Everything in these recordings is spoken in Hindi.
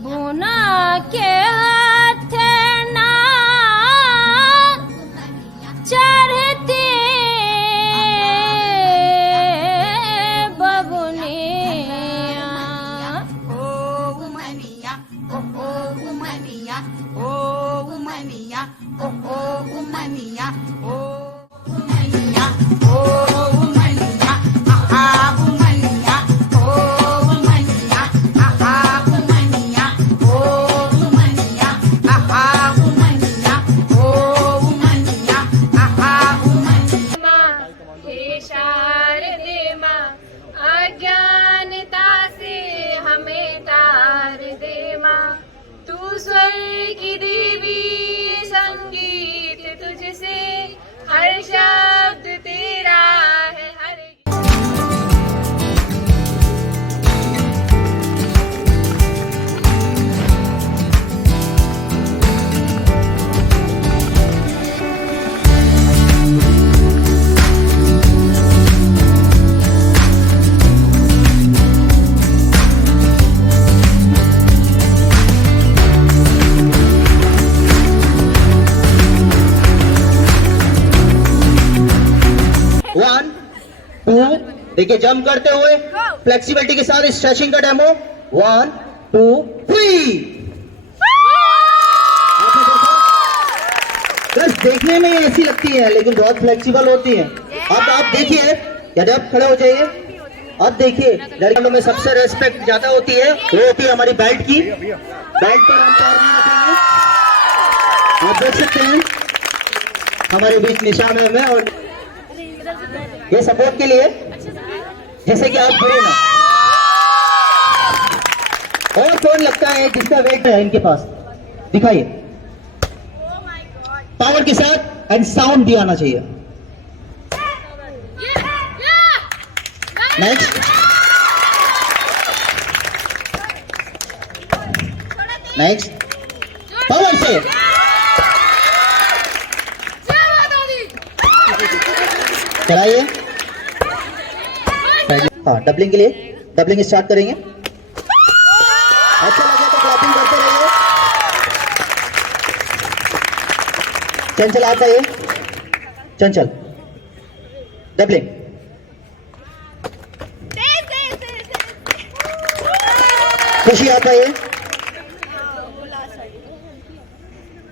बबुना के हाथ ना चढ़ती बबुनिया। ओ उमनिया ओ उमनिया ओ उमनिया ओ उमनिया ओ उमनिया ओ उमनिया आ उमनिया ओ उमनिया आ उमनिया ओ उमनिया आ उमनिया ओ उमनिया आ उमनिया। हे शारदे माँ अज्ञानता से हमें तार दे माँ। तू स्वर की देवी संगीत तुझसे हर शब्द तेरा है हर। वन टू, देखिए जंप करते हुए फ्लेक्सिबिलिटी के साथ स्ट्रेचिंग का डेमो। 1 2 3। बस देखने में ही ऐसी लगती है लेकिन बहुत फ्लेक्सिबल होती है। अब आप देखिए, यदि आप खड़े हो जाइए, अब देखिए लड़कियों में सबसे रेस्पेक्ट ज्यादा होती है, वो होती है हमारी बेल्ट की। बेल्ट पर हम पैर नहीं रखेंगे। आप देख सकते हैं हमारे बीच निशा मैम है और ये सपोर्ट के लिए, जैसे कि आप गिरे ना। और कौन लगता है जिसका वेट है इनके पास, दिखाइए। पावर के साथ एंड साउंड भी आना चाहिए। नेक्स्ट नेक्स्ट पावर से चलाइए। हाँ, डबलिंग के लिए डबलिंग स्टार्ट करेंगे। अच्छा लगे तो क्लैपिंग करते रहिए। चंचल आता है, चंचल डबलिंग। खुशी आता है।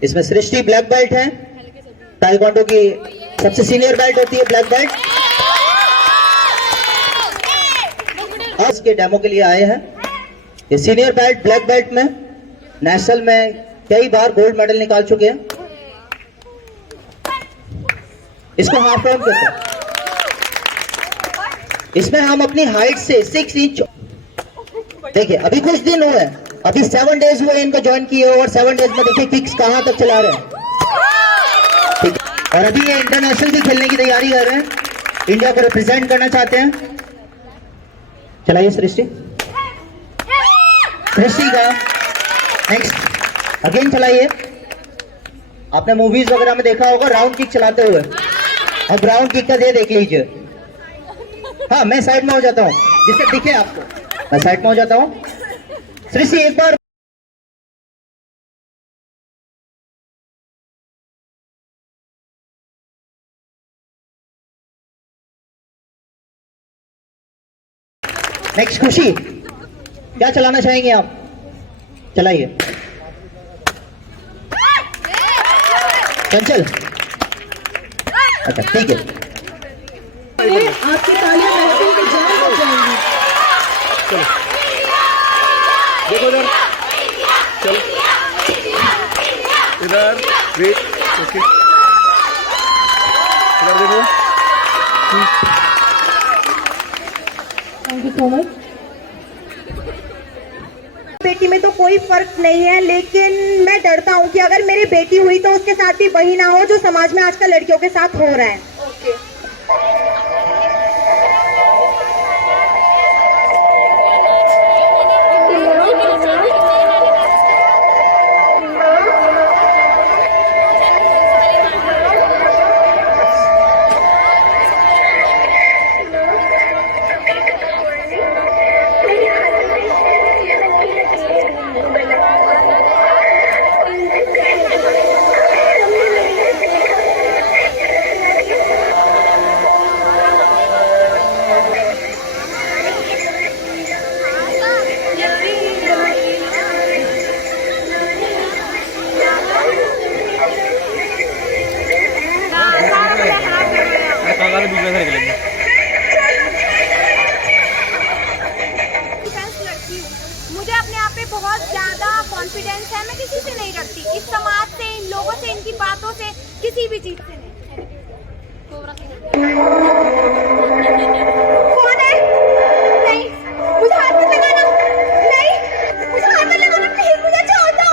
इसमें सृष्टि ब्लैक बेल्ट है, ताइक्वांडो की सबसे सीनियर बेल्ट होती है ब्लैक बेल्ट। आज के डेमो के लिए आए हैं। ये सीनियर बेल्ट ब्लैक बेल्ट में नेशनल में कई बार गोल्ड मेडल निकाल चुके हैं। इसको हाफ राउंड कहते हैं। इसमें हम अपनी हाइट से 6 इंच, देखिए अभी कुछ दिन हुए हैं, अभी 7 डेज हुए इनको ज्वाइन किए और 7 डेज में देखिए किक्स कहां तक चला रहे हैं। ठीक है, और अभी ये इंटरनेशनल भी खेलने की तैयारी कर रहे हैं, इंडिया को रिप्रेजेंट करना चाहते हैं। चलाइए सृष्टि, सृष्टि का नेक्स्ट अगेन चलाइए। आपने मूवीज वगैरह में देखा होगा राउंड किक चलाते हुए, अब राउंड किक का दे देख लीजिए। हाँ, मैं साइड में हो जाता हूँ जिससे दिखे आपको, मैं साइड में हो जाता हूँ। सृष्टि एक बार नेक्स्ट खुशी, क्या चलाना चाहेंगे आप? चलाइए। चंचल, अच्छा ठीक है। आपकी तालियां महफिल में जान हो जाएंगी। चलो देखो इधर, चलो इधर वेट, ओके इधर देखो। Thank you so much. बेटी में तो कोई फर्क नहीं है, लेकिन मैं डरता हूँ कि अगर मेरी बेटी हुई तो उसके साथ भी वही ना हो जो समाज में आजकल लड़कियों के साथ हो रहा है। ओके। मेरे हाथों में बता दे बीच में से निकलेंगे। लड़की हूँ, मुझे अपने आप पे बहुत ज्यादा कॉन्फिडेंस है। मैं किसी से नहीं डरती, इस समाज से, इन लोगों से, इनकी बातों से, किसी भी चीज से नहीं। कौन है? नहीं, मुझे हाथ मत लगाना। नहीं, मुझे हाथ मत लगाना प्लीज, मुझे छोड़ दो।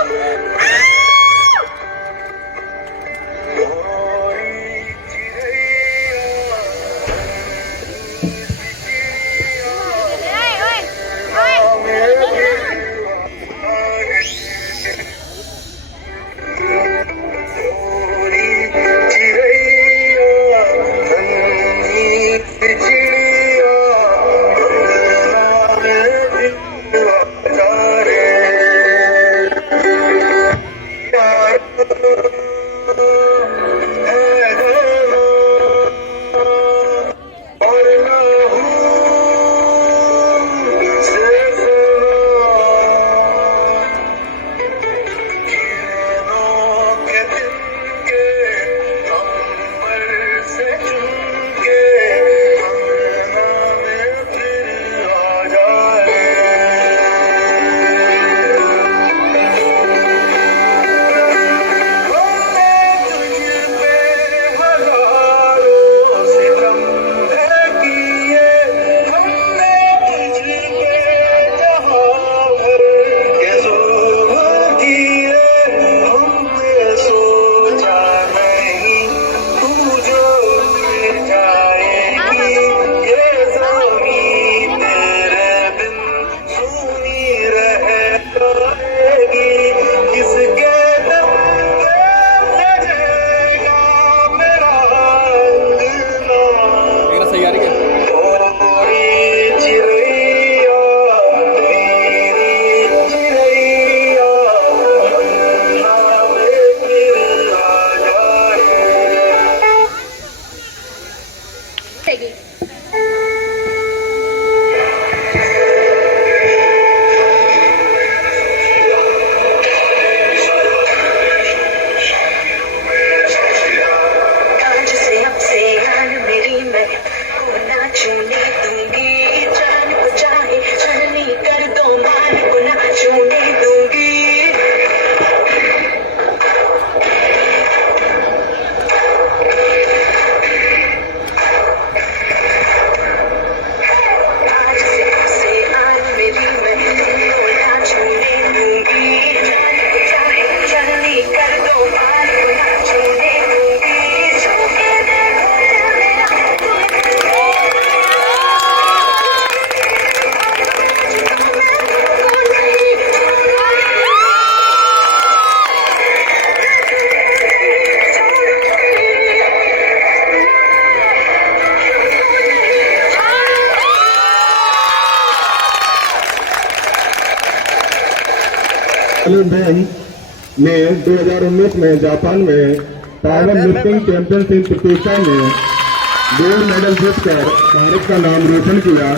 ने 2019 में जापान में पावर लिफ्टिंग चैंपियनशिप प्रतियोगिता में गोल्ड मेडल जीतकर भारत का नाम रोशन किया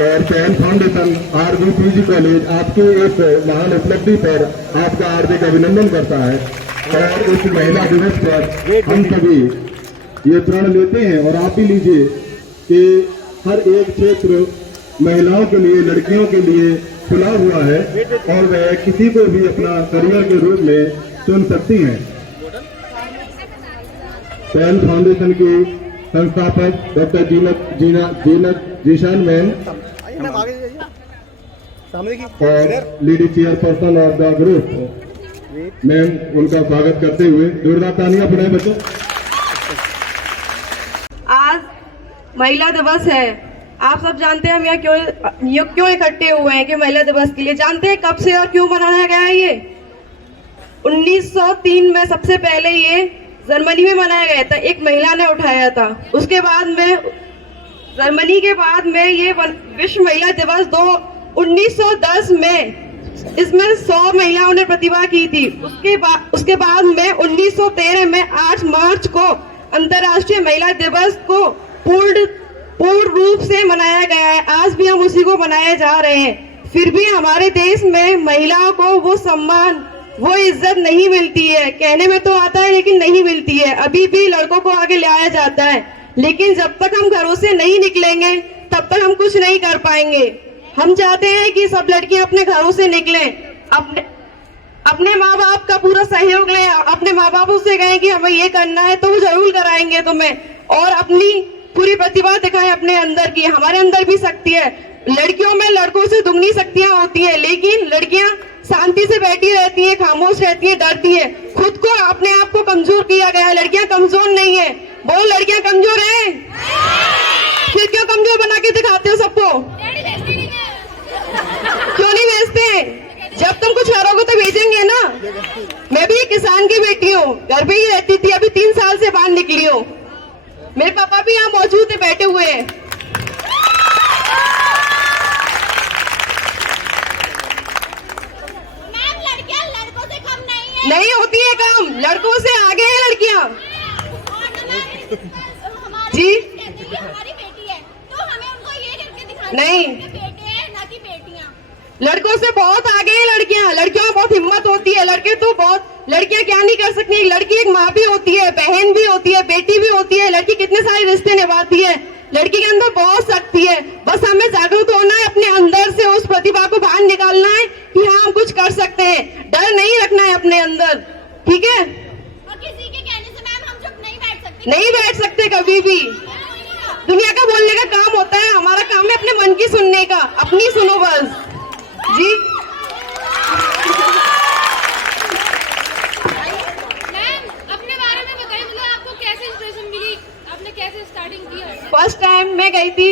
और पहल फाउंडेशन RVPG कॉलेज आपकी इस महान उपलब्धि पर आपका हार्दिक अभिनंदन करता है। और इस महिला दिवस पर हम सभी ये प्रण लेते हैं और आप भी लीजिए कि हर एक क्षेत्र महिलाओं के लिए, लड़कियों के लिए खुला हुआ है और वह किसी को भी अपना करियर के रूप में चुन सकती हैं। पहल फाउंडेशन की संस्थापक डॉक्टर जीशान मैन और lady chairperson of the group ma'am उनका स्वागत करते हुए जोरदार तालियां बुलाएं बच्चों। आज महिला दिवस है। आप सब जानते हैं हम यहाँ क्यों इकट्ठे हुए हैं कि महिला दिवस के लिए। जानते हैं कब से और क्यों मनाया गया है ये? 1903 में सबसे पहले ये जर्मनी में मनाया गया था, एक महिला ने उठाया था। उसके बाद में जर्मनी के बाद में ये विश्व महिला दिवस 1910 में इसमें 100 महिलाओं ने प्रतिभा की थी। उसके बाद में 1913 में 8 मार्च को अंतर्राष्ट्रीय महिला दिवस को पूर्ण रूप से मनाया गया है। आज भी हम उसी को मनाए जा रहे हैं। फिर भी हमारे देश में महिलाओं को वो सम्मान, वो इज्जत नहीं मिलती है। कहने में तो आता है लेकिन नहीं मिलती है। अभी भी लड़कों को आगे लाया जाता है। लेकिन जब तक हम घरों से नहीं निकलेंगे तब तक हम कुछ नहीं कर पाएंगे। हम चाहते हैं कि सब लड़कियां अपने घरों से निकलें, अपने माँ बाप का पूरा सहयोग लें, अपने माँ बापों से कहें कि हमें ये करना है तो वो जरूर कराएंगे तुम्हें, और अपनी पूरी प्रतिभा दिखाएं अपने अंदर की। हमारे अंदर भी शक्ति है, लड़कियों में लड़कों से दुगनी शक्तियां होती है, लेकिन लड़कियां शांति से बैठी रहती हैं, खामोश रहती हैं, डरती हैं, खुद को अपने आप को कमजोर किया गया है। लड़कियां कमजोर नहीं है, बोल लड़कियां कमजोर हैं? फिर क्यों कमजोर बना के दिखाते हो सबको? क्यों नहीं भेजते? जब तुम कुछ करोगे तो भेजेंगे ना। मैं भी एक किसान की बेटी हूँ, घर पे ही रहती थी, अभी 3 साल से बाहर निकली हूँ। मेरे पापा भी यहाँ मौजूद है, बैठे हुए हैं। मैम लड़कियां लड़कों से कम नहीं है। नहीं होती है कम, लड़कों से आगे है लड़कियाँ। जी हमारी बेटी है तो हमें उनको ये करके दिखाना नहीं, बेटे हैं ना कि बेटियां। लड़कों से बहुत आगे है लड़कियां। लड़कियों में बहुत हिम्मत होती है, लड़के तो बहुत, लड़कियां क्या नहीं कर सकती। लड़की एक माँ भी होती है, बहन भी होती है, बेटी भी होती है। लड़की कितने सारे रिश्ते निभाती है, लड़की के अंदर बहुत शक्ति है। बस हमें जागरूक होना है, अपने अंदर से उस प्रतिभा को बाहर निकालना है कि हाँ हम कुछ कर सकते हैं। डर नहीं रखना है अपने अंदर, ठीक है? और किसी के कहने से मैम हम चुप नहीं बैठ सकते। नहीं बैठ सकते कभी भी। दुनिया का बोलने का काम होता है, हमारा काम है अपने मन की सुनने का। अपनी सुनो बस। जी मैम अपने बारे में बताइए, मतलब आपको कैसे इंस्पिरेशन मिली, आपने कैसे स्टार्टिंग की? फर्स्ट टाइम मैं गई थी,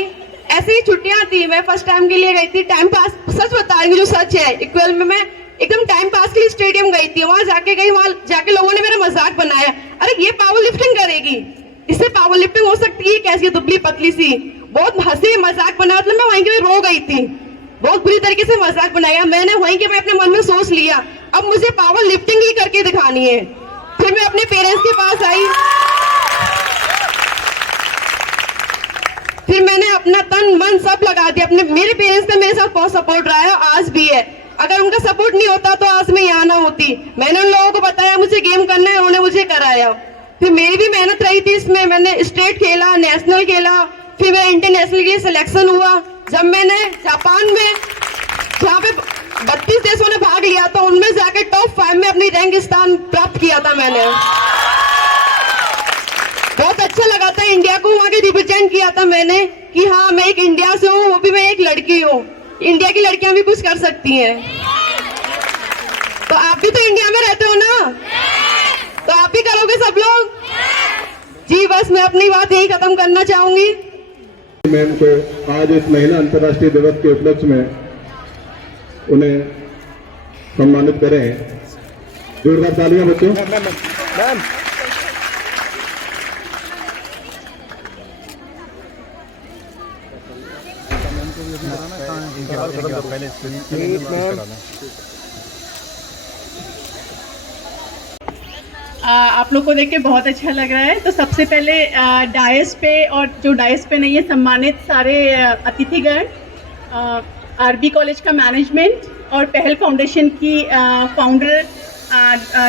ऐसे ही छुट्टियां थी, मैं फर्स्ट टाइम के लिए गई थी टाइम पास। सच बता रही हूँ, जो सच है। इक्वल में मैं एकदम टाइम पास के लिए स्टेडियम गई थी। वहां जाके लोगों ने मेरा मजाक बनाया, अरे ये पावर लिफ्टिंग करेगी, इससे पावर लिफ्टिंग हो सकती है? कैसी दुबली पतली सी, बहुत हंसी मजाक बनाया। मतलब मैं वहीं के रो गई थी, बहुत बुरी तरीके से मजाक बनाया। मैंने वहीं के मैं अपने मन में सोच लिया, अब मुझे पावर लिफ्टिंग ही करके दिखानी है। फिर मैं अपने पेरेंट्स के पास आई, फिर मैंने अपना तन मन सब लगा दिया। मेरे पेरेंट्स का मेरे साथ बहुत सपोर्ट रहा है, आज भी है। अगर उनका सपोर्ट नहीं होता तो आज मैं यहाँ ना होती। मैंने उन लोगों को बताया मुझे गेम करना है, उन्होंने मुझे कराया। फिर मेरी भी मेहनत रही थी इसमें, मैंने स्टेट खेला, नेशनल खेला, फिर मेरा इंटरनेशनल के लिए सिलेक्शन हुआ। जब मैंने जापान में, जहाँ पे 32 देशों ने भाग लिया था, उनमें जाकर टॉप 5 में अपनी रैंक स्थान प्राप्त किया था मैंने। बहुत अच्छा लगा था, इंडिया को वहाँ के रिप्रेजेंट किया था मैंने कि हाँ मैं एक इंडिया से हूँ, वो भी मैं एक लड़की हूँ। इंडिया की लड़कियां भी कुछ कर सकती हैं। तो आप भी तो इंडिया में रहते हो ना, तो आप भी करोगे सब लोग? जी बस मैं अपनी बात यही खत्म करना चाहूंगी। मैम को आज इस महिला अंतर्राष्ट्रीय दिवस के उपलक्ष्य में उन्हें सम्मानित करें। जोरदार तालियां बच्चों। मैम आप लोग को देख के बहुत अच्छा लग रहा है। तो सबसे पहले डायस पे, और जो डायस पे नहीं है, सम्मानित सारे अतिथिगण, आरबी कॉलेज का मैनेजमेंट और पहल फाउंडेशन की फाउंडर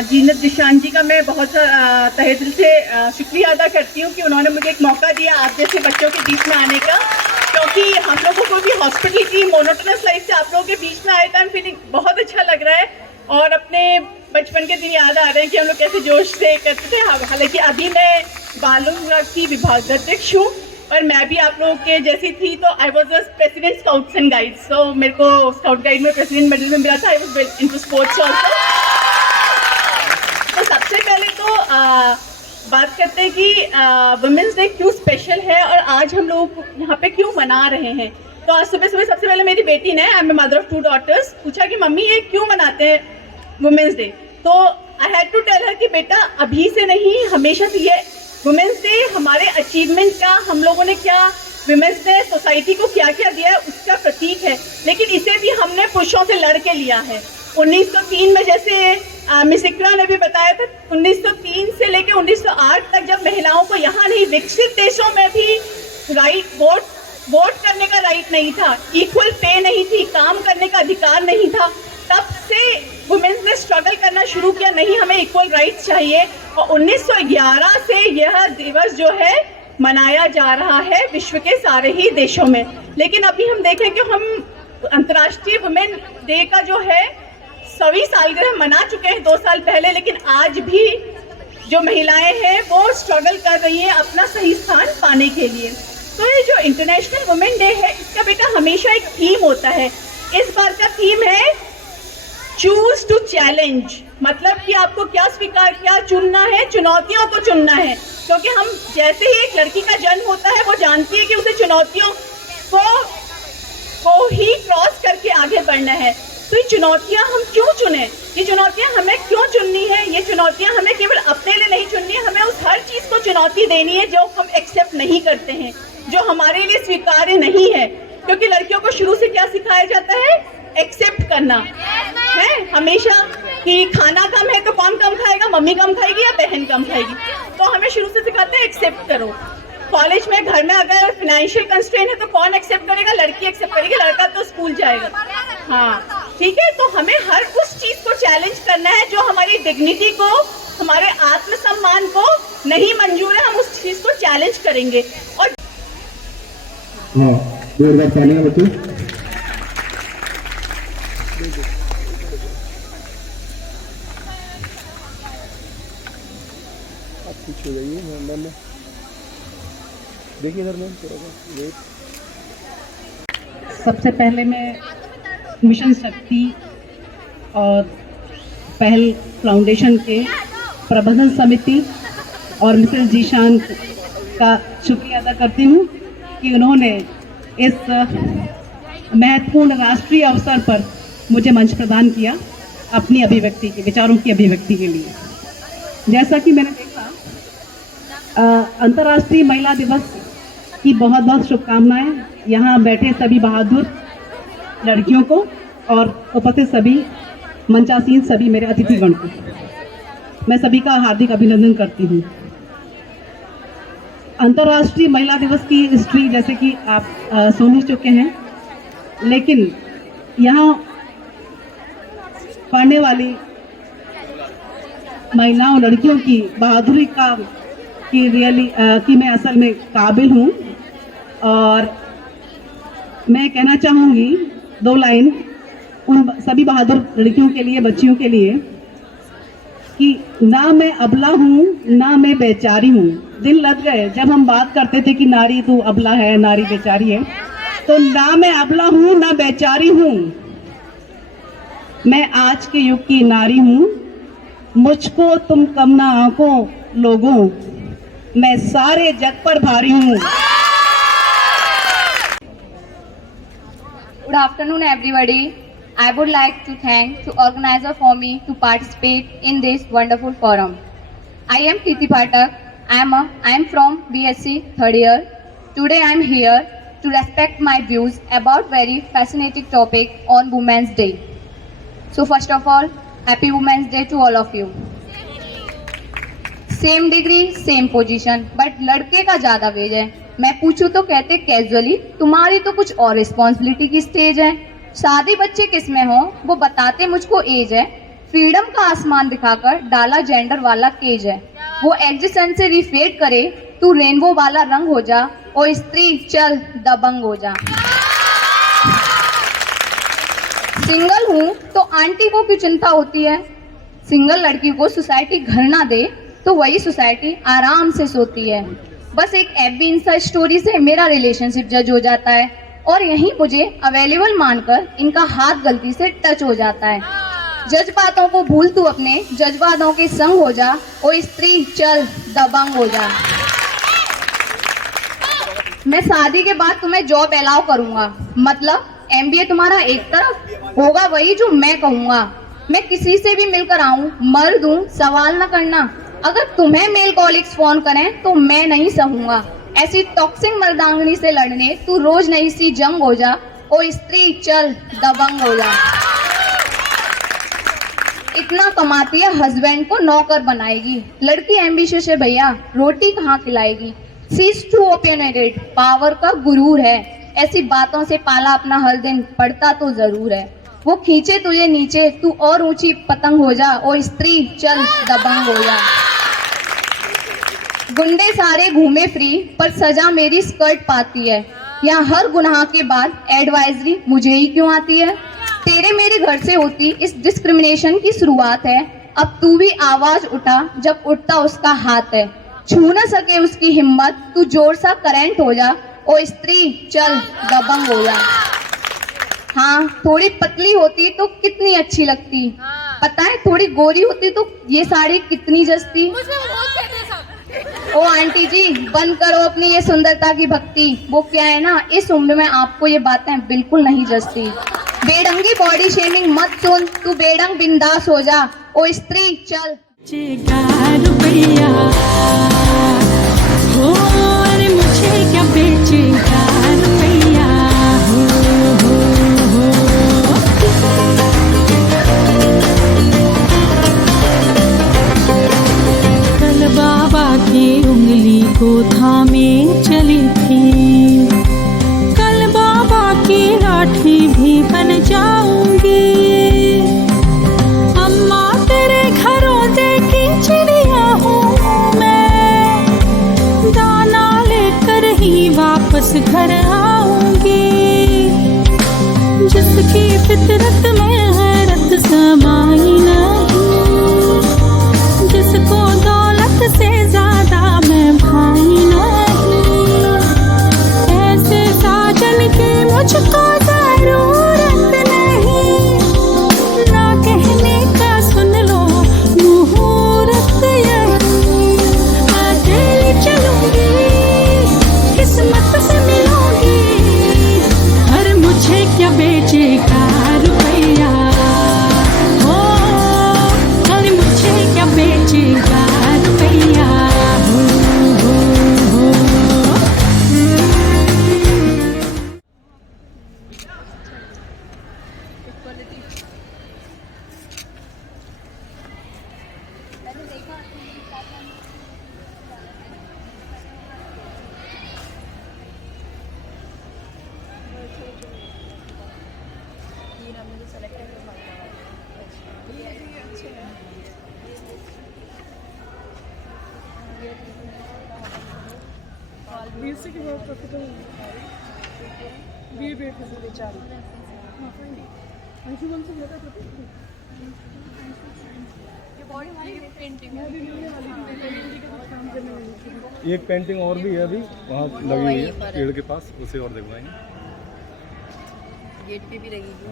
जीनत दिशान जी का मैं बहुत तहे दिल से शुक्रिया अदा करती हूँ कि उन्होंने मुझे एक मौका दिया आप जैसे बच्चों के बीच में आने का। क्योंकि हम लोगों को भी हॉस्पिटल की मोनोटोनस लाइफ से आप लोगों के बीच में आए था, फीलिंग बहुत अच्छा लग रहा है। और अपने बचपन के दिन याद आ रहे हैं कि हम लोग कैसे जोश से करते थे। हालांकि अभी मैं बाल की विभागाध्यक्ष हूँ, और मैं भी आप लोगों के जैसी थी। तो I was a president scouts and guides, तो मेरे को स्काउट गाइड में प्रेसिडेंट मेडल में मिला था। I was into sports also. तो सबसे पहले तो बात करते हैं कि वुमेन्स डे क्यों स्पेशल है और आज हम लोग यहाँ पे क्यों मना रहे हैं। तो आज सुबह सुबह सबसे पहले मेरी बेटी ने, I am mother of 2 daughters, पूछा कि मम्मी ये क्यों मनाते हैं वुमेन्स डे। तो I had to tell her कि बेटा अभी से नहीं, हमेशा से ये वुमेन्स डे हमारे अचीवमेंट का, हम लोगों ने क्या वुमेन्स ने सोसाइटी को क्या क्या दिया है उसका प्रतीक है। लेकिन इसे भी हमने पुरुषों से लड़ के लिया है। 1903 में, जैसे मिस इकरा ने भी बताया था, 1903 से लेकर 1908 तक जब महिलाओं को यहाँ नहीं, विकसित देशों में भी राइट, वोट करने का राइट नहीं था, इक्वल पे नहीं थी, काम करने का अधिकार नहीं था, तब से वुमेन्स ने स्ट्रगल करना शुरू किया, नहीं हमें इक्वल राइट्स चाहिए। और 1911 से यह दिवस जो है मनाया जा रहा है विश्व के सारे ही देशों में। लेकिन अभी हम देखें कि हम अंतर्राष्ट्रीय वुमेन डे का जो है 100वीं सालगिरह मना चुके हैं 2 साल पहले, लेकिन आज भी जो महिलाएं हैं वो स्ट्रगल कर रही हैं अपना सही स्थान पाने के लिए। तो ये जो इंटरनेशनल वुमेन डे है, इसका बेटा हमेशा एक थीम होता है। इस बार का थीम है चूज टू चैलेंज, मतलब कि आपको क्या स्वीकार, क्या चुनना है, चुनौतियों को चुनना है। क्योंकि हम जैसे ही एक लड़की का जन्म होता है वो जानती है कि उसे चुनौतियों को ही क्रॉस करके आगे बढ़ना है। तो ये चुनौतियां हम क्यों चुने, ये चुनौतियां हमें क्यों चुननी है? ये चुनौतियां हमें केवल अपने लिए नहीं चुननी है, हमें उस हर चीज को चुनौती देनी है जो हम एक्सेप्ट नहीं करते हैं, जो हमारे लिए स्वीकार्य नहीं है। क्योंकि लड़कियों को शुरू से क्या सिखाया जाता है? एक्सेप्ट करना है हमेशा, कि खाना कम है तो कौन कम खाएगा, मम्मी कम खाएगी या बहन कम खाएगी। तो हमें शुरू से सिखाते हैं एक्सेप्ट करो। कॉलेज में, घर में अगर फाइनेंशियल कंस्ट्रेंट है तो कौन एक्सेप्ट करेगा? लड़की एक्सेप्ट करेगी, लड़का तो स्कूल जाएगा। हाँ ठीक है, तो हमें हर उस चीज को चैलेंज करना है जो हमारी डिग्निटी को, हमारे आत्मसम्मान को नहीं मंजूर है, हम उस चीज को चैलेंज करेंगे। और हाँ, जोरदार तालियां बच्चों। आप पीछे जाइए मैम, देखिए इधर मैम, थोड़ा सा वेट। सबसे पहले मैं मिशन शक्ति और पहल फाउंडेशन के प्रबंधन समिति और मिसेस जीशान का शुक्रिया अदा करती हूँ कि उन्होंने इस महत्वपूर्ण राष्ट्रीय अवसर पर मुझे मंच प्रदान किया अपनी अभिव्यक्ति के, विचारों की अभिव्यक्ति के लिए। जैसा कि मैंने देखा, अंतर्राष्ट्रीय महिला दिवस की बहुत बहुत शुभकामनाएं यहाँ बैठे सभी बहादुर लड़कियों को और उपस्थित सभी मंचासीन सभी मेरे अतिथिगण को मैं सभी का हार्दिक अभिनंदन करती हूँ। अंतर्राष्ट्रीय महिला दिवस की हिस्ट्री जैसे कि आप सुन ही चुके हैं, लेकिन यहाँ पढ़ने वाली महिलाओं लड़कियों की बहादुरी की मैं असल में काबिल हूँ। और मैं कहना चाहूँगी 2 लाइन उन सभी बहादुर लड़कियों के लिए, बच्चियों के लिए, कि ना मैं अबला हूँ ना मैं बेचारी हूँ। दिन लग गए जब हम बात करते थे कि नारी तू अबला है, नारी बेचारी है, तो ना मैं अबला हूँ ना बेचारी हूँ, मैं आज के युग की नारी हूँ। मुझको तुम कम ना आंको लोगों, मैं सारे जग पर भारी हूँ। Good afternoon, everybody. I would like to thank the organizer for me to participate in this wonderful forum. I am Kriti Phatak. I am from BSc 3rd year. Today I am here to respect my views about very fascinating topic on Women's Day. So first of all, Happy Women's Day to all of you. Same degree same position but लड़के का ज़्यादा वेज है। मैं पूछूं तो कहते कैजुअली तुम्हारी तो कुछ और रिस्पॉन्सिबिलिटी की स्टेज है। शादी बच्चे किस में हो वो बताते मुझको एज है। फ्रीडम का आसमान दिखाकर डाला जेंडर वाला केज है। वो एग्जिस्टेंस से रिफेट करे तू रेनबो वाला रंग हो जा, ओ स्त्री चल दबंग हो जा। सिंगल हूँ तो आंटी को क्यों चिंता होती है? सिंगल लड़की को सोसाइटी घर ना दे तो वही सोसाइटी आराम से सोती है। बस एक एफबी इंस्टा स्टोरी से मेरा रिलेशनशिप जज हो जाता है और यहीं मुझे अवेलेबल मानकर इनका हाथ गलती से टच हो जाता है। जज्बातों को भूल तू अपने जज्बातों के संग हो जा, ओ स्त्री चल दबंग हो जा। मैं शादी के बाद तुम्हें जॉब अलाउ करूंगा, मतलब MBA तुम्हारा एक तरफ होगा वही जो मैं कहूँगा। मैं किसी से भी मिलकर आऊँ मर्द हूँ, सवाल न करना। अगर तुम्हें मेल कॉलिग्स फोन करें तो मैं नहीं सहूँगा। ऐसी टॉक्सिक मर्दांगनी से लड़ने तू रोज नई सी जंग हो जा, ओ स्त्री चल दबंग हो जा। इतना कमाती है हस्बैंड को नौकर बनाएगी, लड़की एम्बिशियस है भैया रोटी कहाँ खिलाएगी। She is too opinionated, power का गुरूर है। ऐसी बातों से पाला अपना हर दिन पड़ता तो जरूर है। वो खींचे तुझे नीचे तू और ऊंची पतंग हो जा, ओ स्त्री चल दबंग हो जा। गुंडे सारे घूमे फ्री पर सजा मेरी स्कर्ट पाती है। यहाँ हर गुनाह के बाद एडवाइजरी मुझे ही क्यों आती है। तेरे मेरे घर से होती इस डिस्क्रिमिनेशन की शुरुआत है। अब तू भी आवाज उठा जब उठता उसका हाथ है। छू न सके उसकी हिम्मत, तू जोर सा करंट हो जा। ओ स्त्री चल दबंग हो जा। हाँ, थोड़ी पतली होती तो कितनी अच्छी लगती। पता है थोड़ी गोरी होती तो ये साड़ी कितनी जचती। ओ आंटी जी, बंद करो अपनी ये सुंदरता की भक्ति। वो क्या है ना, इस उम्र में आपको ये बातें बिल्कुल नहीं जचती। बेढंगी बॉडी शेमिंग मत सुन, तू बेढंग बिंदास हो जा। ओ स्त्री चल। मुझे क्या बेचेगा रुपया कल बाबा की उंगली को थामे चली थी, कल बाबा की लाठी भी बन जाऊंगी। अम्मा तेरे घरों देखी चिड़िया हूँ मैं, दाना लेकर ही वापस घर आऊंगी। जिसकी फितरत में हैरत समाई नहीं, जिसको दौलत से ज्यादा मैं भाई नहीं, ऐसे साजन की मुझको जरूरत नहीं। ना कहने का सुन लो मुहूर्त यही, अकेली चलूंगी किस्मत से मिलूंगी। हर मुझे क्या बेचेगा रुपया हो, हर मुझे क्या बेचेगा रुपया हो। एक पेंटिंग और भी है अभी वहाँ लगी हुई है पेड़ के पास, उसे और दिखवाएंगे। गेट पे भी लगेगी।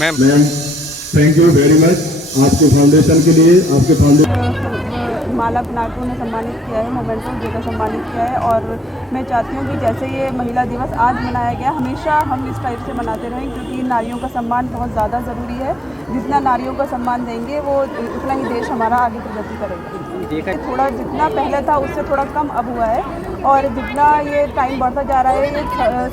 Ma'am thank you very much आपके फाउंडेशन के लिए। आपके फाउंडेशन माला नागू ने सम्मानित किया है, मोमेंटम जी का सम्मानित किया है। और मैं चाहती हूँ कि जैसे ये महिला दिवस आज मनाया गया, हमेशा हम इस टाइप से मनाते रहें, क्योंकि नारियों का सम्मान बहुत ज़्यादा ज़रूरी है। जितना नारियों का सम्मान देंगे वो उतना ही देश हमारा आगे प्रगति करेगा। थोड़ा जितना पहले था उससे थोड़ा कम अब हुआ है, और जितना ये टाइम बढ़ता जा रहा है, ये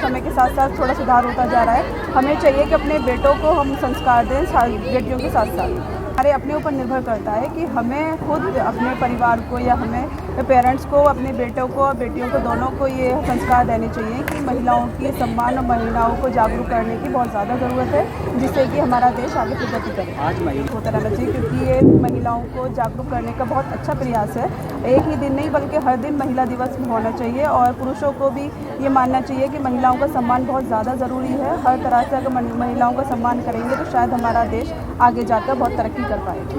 समय के साथ साथ थोड़ा सुधार होता जा रहा है। हमें चाहिए कि अपने बेटों को हम संस्कार दें बेटियों के साथ साथ। हमारे अपने ऊपर निर्भर करता है कि हमें खुद अपने परिवार को या हमें पेरेंट्स को अपने बेटों को और बेटियों को दोनों को ये संस्कार देने चाहिए कि महिलाओं की सम्मान और महिलाओं को जागरूक करने की बहुत ज़्यादा ज़रूरत है, जिससे कि हमारा देश आगे प्रगति करे। आज होता रहना चाहिए, क्योंकि ये महिलाओं को जागरूक करने का बहुत अच्छा प्रयास है। एक ही दिन नहीं बल्कि हर दिन महिला दिवस होना चाहिए, और पुरुषों को भी ये मानना चाहिए कि महिलाओं का सम्मान बहुत ज़्यादा ज़रूरी है। हर तरह से अगर महिलाओं का सम्मान करेंगे तो शायद हमारा देश आगे जाकर बहुत तरक्की कर पाएगा।